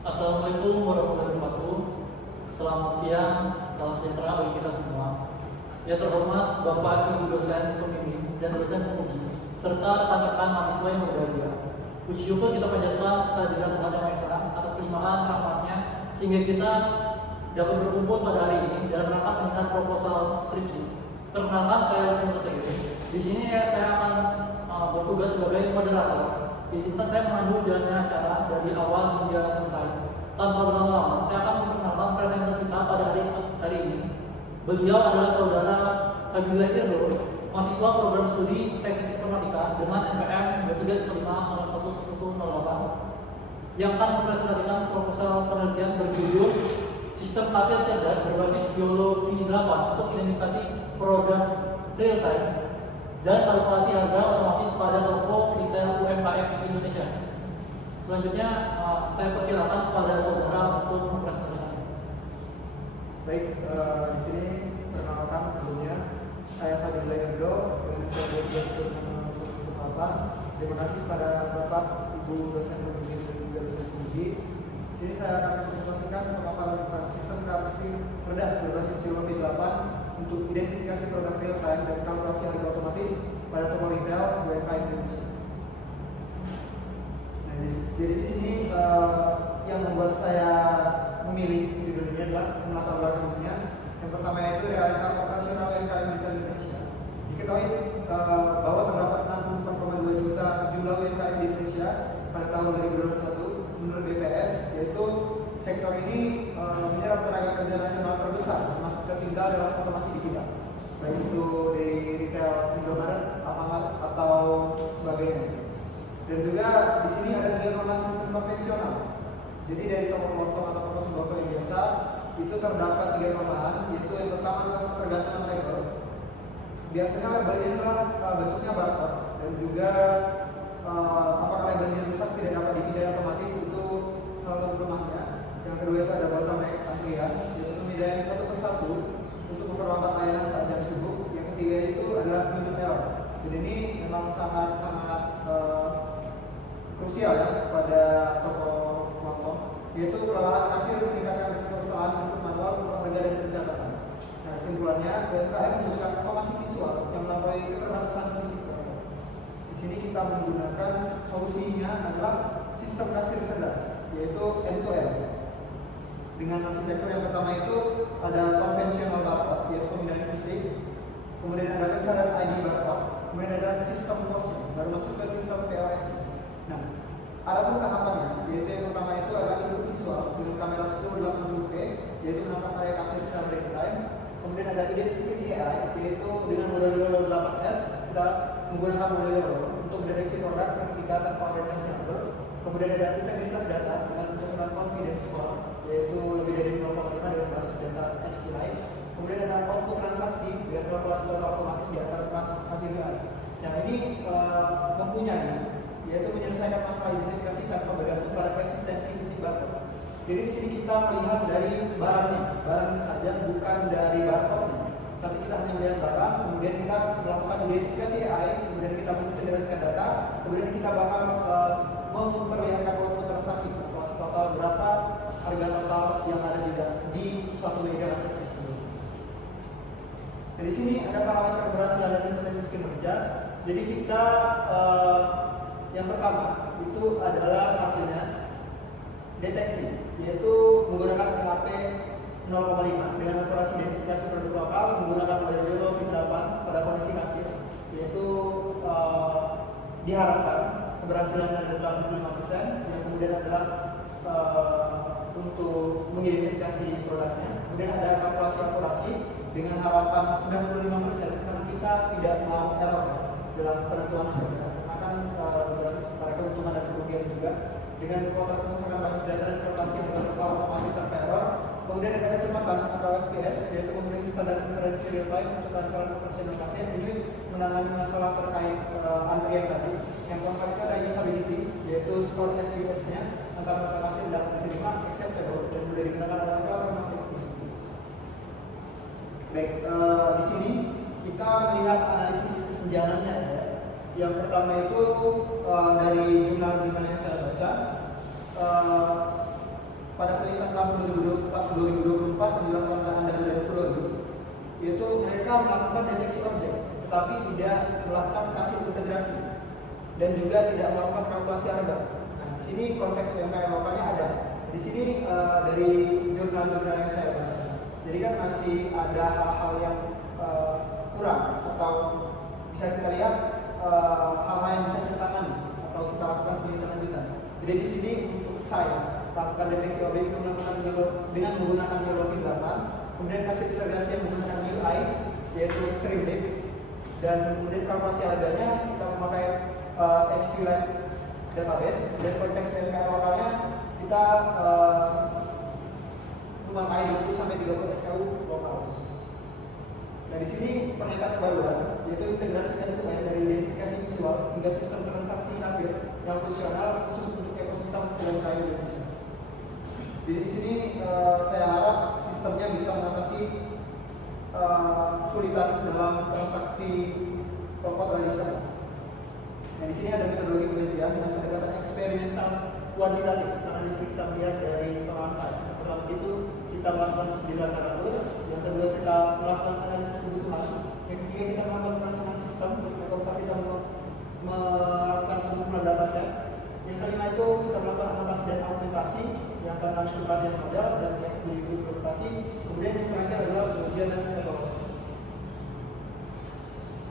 Assalamualaikum warahmatullahi wabarakatuh. Selamat siang, salam sejahtera bagi kita semua. Yang terhormat Bapak Ibu dosen pembimbing dan dosen penguji, serta rekan-rekan mahasiswa yang berbahagia. Puji syukur kita panjatkan kehadiran Tuhan Yang Maha Esa atas kelimpahan rahmatnya sehingga kita dapat berkumpul pada hari ini dalam rangka seminar proposal skripsi. Perkenalkan, saya Lukman Tegir. Di sini saya akan bertugas sebagai moderator. Izinkan saya memandu jalannya acara dari awal hingga selesai. Tanpa berlama-lama, saya akan memperkenalkan presenter kita pada hari ini. Beliau adalah saudara Sabila Irdo, mahasiswa program studi Teknik Informatika dengan NPM 2315011108 yang akan mempresentasikan proposal penelitian berjudul Sistem Kasir Cerdas berbasis Biologi 8 untuk identifikasi produk real time dan kalkulasi harga otomatis pada toko retail UMKM Indonesia. Selanjutnya saya persilakan kepada saudara untuk mempresentasikan. Baik, di sini perkenalkan sebelumnya saya Sabila Irdo dengan terima kasih kepada Bapak Ibu dosen pembimbing dan juga dosen penguji. Di sini saya akan mempresentasikan pemaparan tentang sistem kasir cerdas berbasis biologi 8 untuk identifikasi produk real time dan kalkulasi harga otomatis pada toko retail UMKM Indonesia. Nah, jadi di sini yang membuat saya memilih judul ini adalah latar belakangnya. Yang pertama yaitu realita operasional UMKM Indonesia. Diketahui bahwa terdapat 64,2 juta jumlah UMKM di Indonesia pada tahun 2021 menurut BPS, yaitu sektor ini menyerap tenaga kerja nasional terbesar, masih tertinggal dalam otomasi digital, baik itu di retail Indomaret, Alfamart atau sebagainya. Dan juga di sini ada 3 kelemahan sistem konvensional. Jadi dari toko lontong atau toko sembako yang biasa itu terdapat 3 kelemahan, yaitu yang pertama adalah ketergantungan label. Biasanya label ini adalah bentuknya barcode dan juga apakah label ini rusak tidak dapat dipindai otomatis, itu salah satu kelemahannya. Yang kedua itu ada bottleneck antrian, yaitu pemindahan satu persatu untuk memperlambat layanan saat jam sibuk. Yang ketiga itu adalah human error. Dan ini memang sangat-sangat krusial ya pada toko lontong, yaitu kelelahan kasir meningkatkan risiko kesalahan untuk manual, harga dan pencatatan. Nah, kesimpulannya UMKM membutuhkan otomasi visual yang melampaui keterbatasan fisik. Di sini kita menggunakan solusinya adalah sistem kasir cerdas, yaitu end-to-end. Dengan arsitektur yang pertama itu ada konvensional barcode, yaitu pemindahan fisik. Kemudian ada pencarian ID barcode. Kemudian ada sistem POS, baru masuk ke sistem POS. Nah, adapun tahapannya, yaitu yang pertama itu adalah input visual dengan kamera 1080p, yaitu menangkap area kasir secara real time. Kemudian ada identifikasi AI, yaitu dengan model Yolo 8S kita menggunakan model Yolo untuk mendeteksi produk sertifikat tanpa orientasi number. Kemudian ada integritas data dengan menggunakan confidence score, yaitu lebih dari 0,5 dengan basis data SQLite. Kemudian ada output transaksi dengan kalkulasi otomatis di antara kasir AI. Nah, ini mempunyai, yaitu menyelesaikan masalah identifikasi tanpa bergantung pada eksistensi fisik barcode. Jadi di sini kita melihat dari barangnya saja, bukan dari barcode-nya. Tapi kita hanya melihat barang, kemudian kita melakukan identifikasi AI, kemudian kita mengintegrasikan data, kemudian kita bakal memperlihatkan output transaksi, kalkulasi total berapa harga total yang ada di suatu meja kasir tersebut. Nah, di sini ada parameter keberhasilan dan hipotesis kinerja. Jadi kita yang pertama itu adalah hasilnya deteksi, yaitu menggunakan PHP 0,5 dengan akurasi identifikasi produk lokal menggunakan model Yolo V8 pada kondisi kasir, yaitu diharapkan keberhasilan ada 85%. Yang kemudian adalah untuk mengidentifikasi produknya. Kemudian ada kalkulasi akurasi dengan harapan 95% karena kita tidak mau error dalam penentuan harga, akan berbasis pada keuntungan dan kerugian juga dengan pengusahaan basis data dan kalkulasi harga total otomatis tanpa error. Kemudian ada kecepatan atau FPS, yaitu memiliki standar inferensi real time untuk rancangan operasional kasir. Ini menangani masalah terkait antrian tadi. Yang keempat itu ada usability, yaitu skor SUS-nya antara data kasir dapat diterima, acceptable, dan mudah digunakan oleh orang. Baik, di sini kita melihat analisis kesenjangannya ya. Yang pertama itu dari jurnal-jurnal yang saya baca, 2024 yang dilakukan oleh Anda dari Prodi, yaitu mereka melakukan deteksi objek, tetapi tidak melakukan hasil integrasi dan juga tidak melakukan kalkulasi harga. Nah, di sini konteks UMKM lokalnya ada. Di sini dari jurnal-jurnal yang saya baca, jadi kan masih ada hal-hal yang kurang atau bisa kita lihat hal-hal yang bisa kita tangani atau kita lakukan penelitian lanjutan. Jadi di sini untuk saya lakukan deteksi objek itu melakukan dengan menggunakan geologi belakang, kemudian kasih integrasi yang menggunakan UI yaitu Streamlit, dan kemudian kalkulasi harganya kita memakai SQLite database, dan konteks UMKM lokalnya kita memakai 20 sampai 30 SKU lokal. Nah, di sini pernyataan kebaruan yaitu integrasi end-to-end dari identifikasi visual hingga sistem transaksi kasir yang fungsional khusus untuk ekosistem UMKM Indonesia. Jadi di sini saya harap sistemnya bisa mengatasi kesulitan dalam transaksi toko tradisional. Nah, di sini ada metodologi penelitian dengan pendekatan eksperimental kuantitatif, karena di sini kita melihat dari setengah angka. Pertama itu kita melakukan studi literatur, yang kedua kita melakukan analisis kebutuhan, yang ketiga kita melakukan perancangan sistem, yang keempat kita melakukan pengumpulan dataset, yang kelima itu kita melakukan anotasi dan argumentasi, yang keenam itu pelatihan model, dan yang ketujuh itu implementasi, kemudian yang terakhir adalah pengujian dan evaluasi.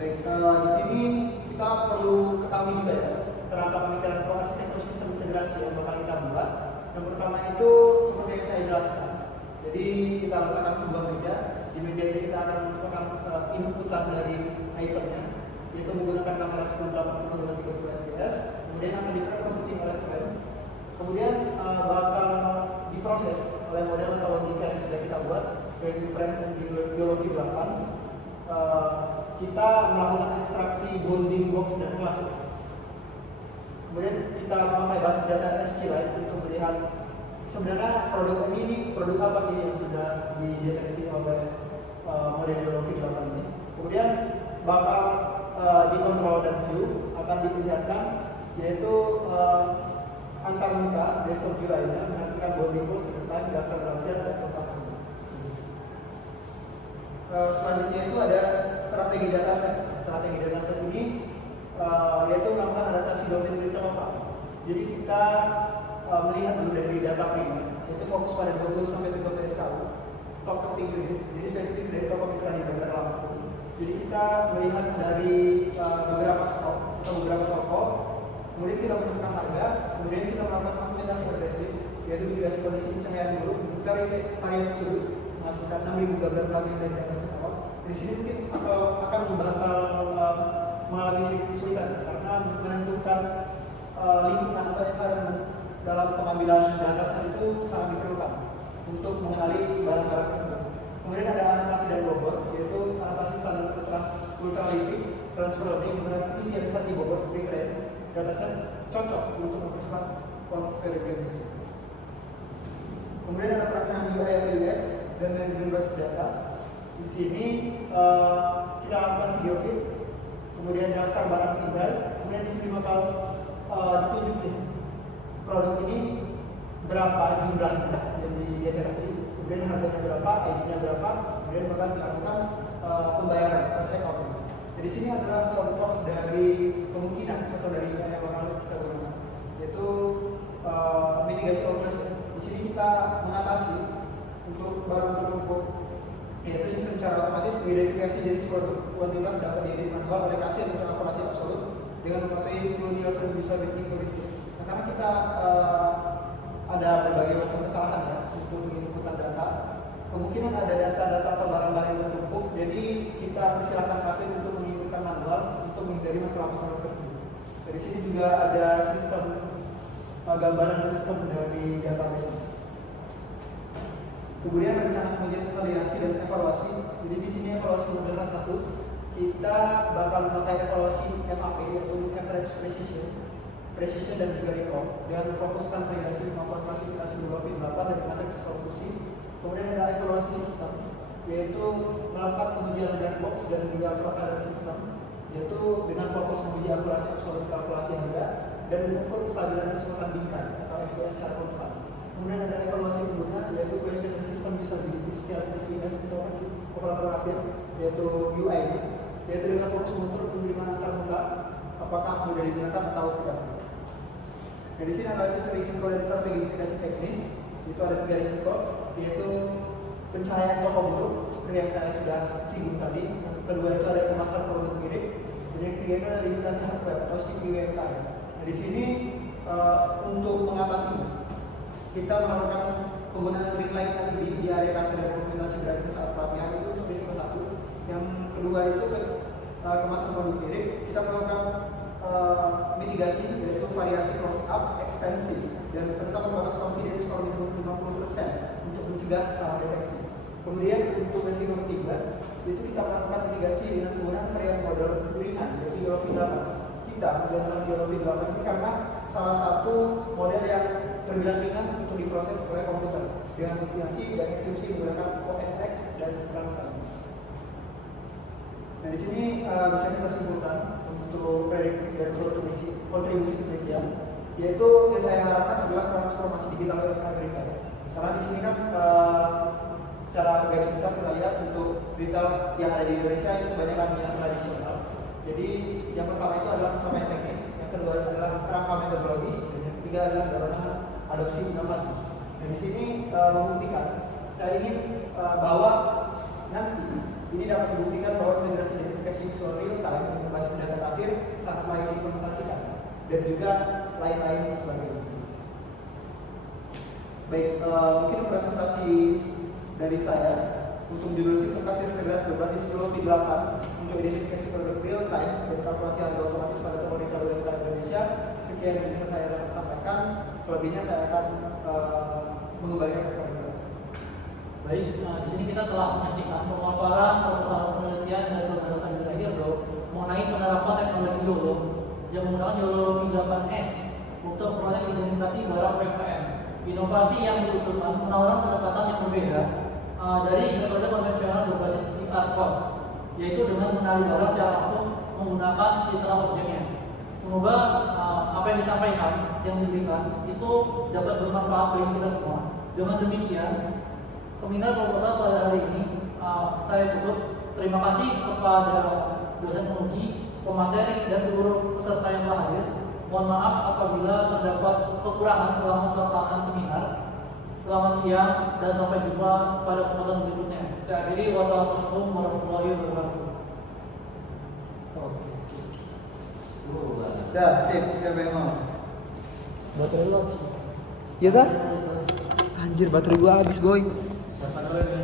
Baik, di sini kita perlu ketahui juga ya kerangka pemikiran atau arsitektur sistem integrasi yang bakal kita buat. Yang pertama itu seperti yang saya jelaskan. Jadi kita letakkan sebuah meja. Di meja ini kita akan melakukan inputan dari itemnya, yaitu menggunakan kamera 1080 dengan 30 fps. Kemudian akan diprocessing oleh frame. Kemudian bakal diproses oleh model atau logika yang sudah kita buat, yaitu inference and geology 8. Kita melakukan ekstraksi bounding box dan kelas. Kemudian kita memakai basis data SQLite untuk melihat sebenarnya produk ini produk apa sih yang sudah dideteksi oleh model geologi 8 ini. Kemudian bakal dikontrol dan view akan diperlihatkan, yaitu antar muka desktop view lainnya menentukan bounding box, time, daftar belajar, dan total. Selanjutnya itu ada strategi dataset. Strategi dataset ini yaitu melakukan adaptasi domain filter lokal. Jadi kita melihat dulu dari data primer, yaitu fokus pada 20 sampai 30 SKU stok keeping unit, jadi spesifik dari toko mitra di Bandar Lampung. Jadi kita melihat dari beberapa stok atau beberapa toko, kemudian kita menentukan harga, kemudian kita melakukan argumentasi agresif, yaitu mitigasi kondisi pencahayaan buruk, variasi sudut, menghasilkan 6.000 gambar pelatihan dari data set awal. Di sini mungkin akan mengalami kesulitan karena menentukan lingkungan atau environment dalam pengambilan data set itu sangat diperlukan untuk mengenali barang-barang tersebut. Kemudian ada anotasi dan bobot, yaitu anotasi standar ultraliquid transfer learning menggunakan inisialisasi bobot pre-train dataset cocok untuk mempercepat konvergensi. Kemudian ada perancangan UI atau UX dan manajemen basis data. Di sini kita lakukan video feed, kemudian daftar barang tinggal, kemudian di sini bakal ditunjukin produk ini berapa jumlahnya yang dideteksi, kemudian harganya berapa, ID-nya berapa, kemudian bakal dilakukan pembayaran atau check out. Jadi sini adalah contoh dari kemungkinan, contoh dari yang bakal kita gunakan, yaitu mitigasi operasi. Di sini kita mengatasi untuk barang penumpuk, yaitu sistem secara otomatis mengidentifikasi jenis produk kuantitas dapat diedit manual oleh kasir untuk akurasi absolut dengan mematuhi 10 Nielsen usability heuristic. Nah, karena kita ada berbagai macam kesalahan ya untuk menginputkan data, kemungkinan ada data-data atau barang-barang yang bertumpuk, jadi kita persilakan kasir untuk menginputkan manual untuk menghindari masalah-masalah tersebut. Dari sini juga ada sistem gambaran sistem dari database. Kemudian rencana pengujian validasi dan evaluasi. Jadi di sini evaluasi model 1, kita bakal memakai evaluasi MAP yaitu average precision dan juga recall dengan memfokuskan validasi kemampuan klasifikasi geologi 8 dan matriks konklusi. Kemudian ada evaluasi sistem, yaitu melakukan pengujian black box dan juga profiler sistem, yaitu dengan fokus menguji akurasi absolut kalkulasi harga dan mengukur kestabilan kesemutan bingkai atau FPS secara konstan. Kemudian ada evaluasi pengguna, yaitu question and system usability secara SUS atau operator kasir, yaitu UI, yaitu dengan fokus mengukur penerimaan antar muka apakah mudah digunakan atau tidak. Nah, di sini analisis risiko dan strategi mitigasi teknis itu ada 3 risiko, yaitu pencahayaan toko buruk seperti yang saya sudah singgung tadi. Yang kedua itu ada pemasaran produk mirip, dan yang ketiga itu ada limitasi hardware atau CPU UMKM. Nah, di sini untuk mengatasinya kita melakukan penggunaan ring light LED di area kasir dan dokumentasi berarti saat pelatihan itu untuk risiko 1. Yang kedua itu kemasan produk mirip, kita melakukan mitigasi yaitu variasi cross up ekstensi dan penetapan batas confidence score minimum 50% untuk mencegah salah deteksi. Kemudian untuk risiko ketiga itu kita melakukan mitigasi dengan penggunaan varian model ringan yaitu Yellow 8. Kita menggunakan Yellow 8 ini karena salah satu model yang terbilang ringan untuk diproses oleh komputer dengan mitigasi dan eksekusi menggunakan ONX dan runtime. Nah, di sini bisa kita simpulkan untuk prediksi dan kontribusi penelitian, yaitu yang saya harapkan adalah transformasi digital UMKM retail. Karena di sini kan secara garis besar kita lihat untuk retail yang ada di Indonesia itu banyak kan yang tradisional. Jadi yang pertama itu adalah pencapaian teknis, yang kedua adalah kerangka metodologis, dan yang ketiga adalah dorongan adopsi inovasi. Dan di sini membuktikan, saya ingin bahwa nanti ini dapat dibuktikan bahwa integrasi identifikasi visual real time dengan berbasis data kasir sangat layak diimplementasikan dan juga lain-lain sebagainya. Baik, mungkin presentasi dari saya untuk judul sistem kasir cerdas berbasis Yellow 8 untuk identifikasi produk real time dan kalkulasi harga otomatis pada toko retail UMKM Indonesia. Sekian yang bisa saya dapat sampaikan. Selebihnya saya akan mengembalikan kepada Anda. Baik, di sini kita telah menyaksikan pemaparan proposal penelitian dari saudara Sandra Hirdo mengenai penerapan teknologi YOLO yang menggunakan YOLO 8S untuk proses identifikasi barang UMKM. Inovasi yang diusulkan menawarkan pendekatan yang berbeda dari metode konvensional berbasis QR code, yaitu dengan mengenali barang secara langsung menggunakan citra objeknya. Semoga apa yang disampaikan, yang diberikan itu dapat bermanfaat bagi kita semua. Dengan demikian, seminar proposal pada hari ini saya tutup. Terima kasih kepada dosen penguji, pemateri, dan seluruh peserta yang telah hadir. Mohon maaf apabila terdapat kekurangan selama pelaksanaan seminar. Selamat siang dan sampai jumpa pada kesempatan berikutnya. Saya akhiri. Wassalamualaikum warahmatullahi wabarakatuh. Dah, sip, siapa yang mau? Baterai lu habis. Iya kah? Anjir, baterai gua habis, boy. Siapa dulu yang